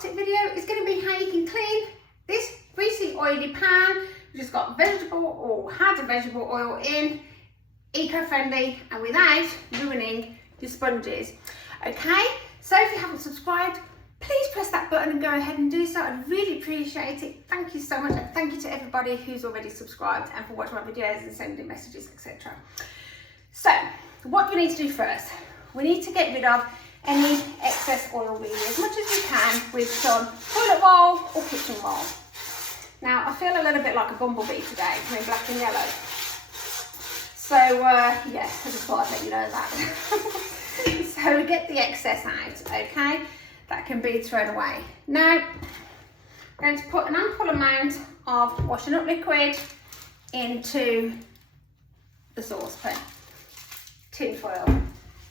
hot tip video is going to be how you can clean this greasy oily pan. We've just got vegetable or had a vegetable oil in, eco-friendly and without ruining your sponges. Okay, so if you haven't subscribed, please press that button and go ahead and do so. I'd really appreciate it. Thank you so much, and thank you to everybody who's already subscribed and for watching my videos and sending messages, etc. So what do we need to do first? We need to get rid of any excess oil really as much as we can with some toilet roll or kitchen roll. Now I feel a little bit like a bumblebee today, in black and yellow. So yes, I just thought I'd let you know that. So get the excess out, okay? That can be thrown away. Now, I'm going to put an ample amount of washing up liquid into the saucepan. Tin foil.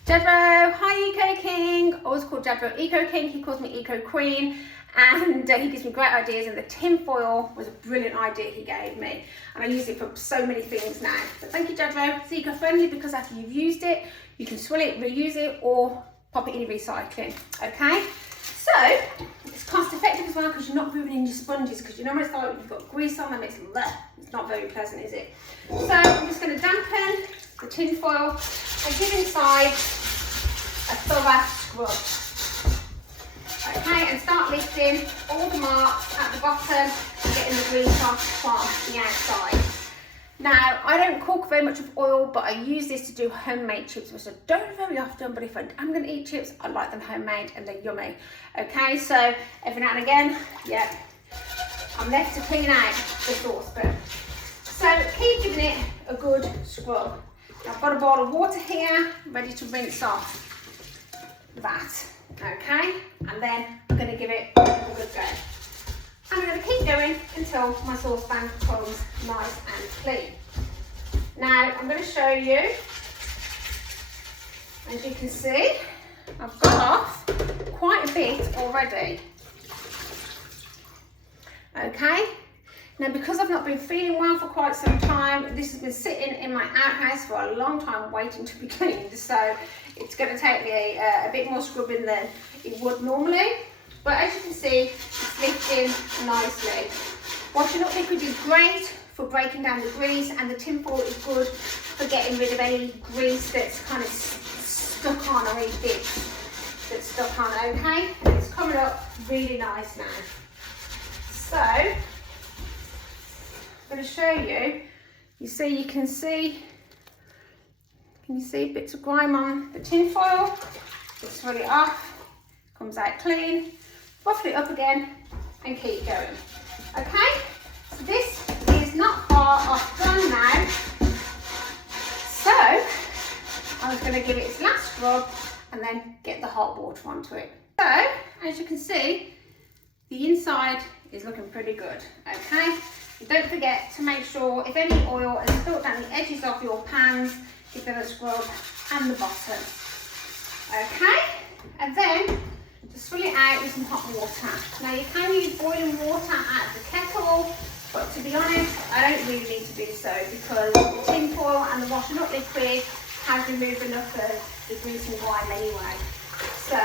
Jadro, hi Eco King. I always call Jadro Eco King, he calls me Eco Queen, and he gives me great ideas, and the tin foil was a brilliant idea he gave me, and I use it for so many things now. So thank you Jadro. It's eco-friendly because after you've used it, you can swill it, reuse it, or pop it in your recycling, okay? So it's cost effective as well because you're not ruining your sponges, because you know what it's like when you've got grease on them, it's not very pleasant, is it? So I'm just going to dampen the tin foil and give inside a thorough scrub. Okay, and start lifting all the marks at the bottom and getting the grease off from the outside. Now, I don't cook very much with oil, but I use this to do homemade chips, which I don't very often, but if I'm going to eat chips, I like them homemade and they're yummy. Okay, so every now and again, yeah, I'm left to clean out the saucepan. So keep giving it a good scrub. I've got a bowl of water here, ready to rinse off that, okay? And then I'm going to give it a good go. I'm going to keep going until my saucepan becomes nice and clean. Now I'm going to show you, as you can see, I've got off quite a bit already. Okay, now because I've not been feeling well for quite some time, this has been sitting in my outhouse for a long time waiting to be cleaned, so it's going to take me a bit more scrubbing than it would normally. But as you can see, it's lifting nicely. Washing up liquid is great for breaking down the grease, and the tin foil is good for getting rid of any grease that's kind of stuck on, or any bits that's stuck on, okay? And it's coming up really nice now. So, I'm going to show you. You can see bits of grime on the tin foil. Just roll it off, comes out clean. Ruffle it up again and keep going. Okay, so this is not far off done now. So I was going to give it its last scrub and then get the hot water onto it. So as you can see, the inside is looking pretty good. Okay, and don't forget to make sure if any oil has spilled down the edges of your pans, give them a scrub, and the bottom. Okay, and then just swill it out with some hot water. Now you can use boiling water out of the kettle, but to be honest, I don't really need to do so because the tin foil and the washing up liquid has removed enough of the grease and grime anyway. So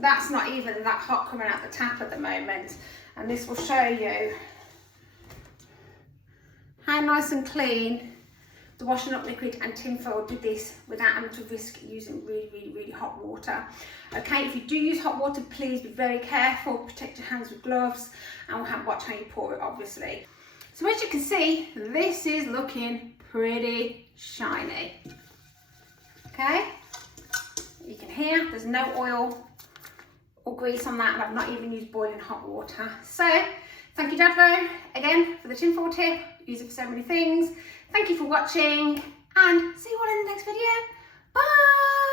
that's not even that hot coming out the tap at the moment. And this will show you how nice and clean the washing up liquid and tin foil did this without having to risk using really hot water. Okay, if you do use hot water, please be very careful, protect your hands with gloves, and watch how you pour it, obviously. So as you can see, this is looking pretty shiny. Okay, you can hear there's no oil or grease on that, and I've not even used boiling hot water. So thank you Jadro again for the tin foil tip. Use it for so many things. Thank you for watching, and see you all in the next video. Bye!